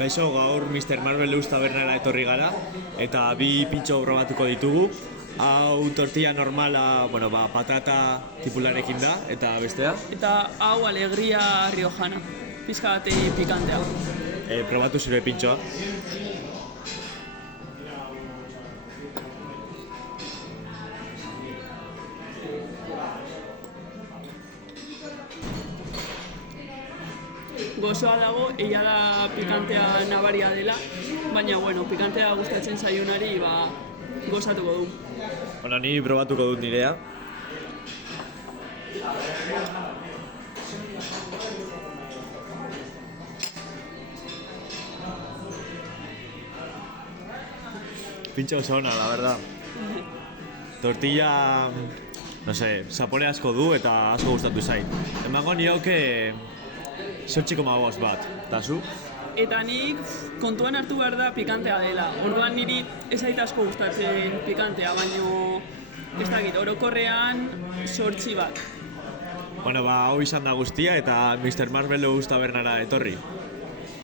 Kaixo, gaur Mr. Marvel tabernara etorri gara eta bi pintxo probatuko ditugu. Hau tortilla normala, patata tipularekin da, eta bestea? Eta hau alegria riojana, pizka bat pikantea. Probatu zure pintxoa. Gozoa dago, egia da pikantea nabaria dela, baina pikantea gustatzen zaionari gozatuko du. Ni probatuko dut nirea. Pintxo oso ona, la verdad. Tortilla, zapore asko du eta asko gustatu zait. Emango nioke 8,5 bat, eta zu? Eta nik kontuan hartu behar da pikantea dela. Orduan niri ez zait asko gustatzen pikantea, baino ez dakit, orokorrean 8 bat. Hau izan da guztia eta Mr. Marvel tabernara etorri.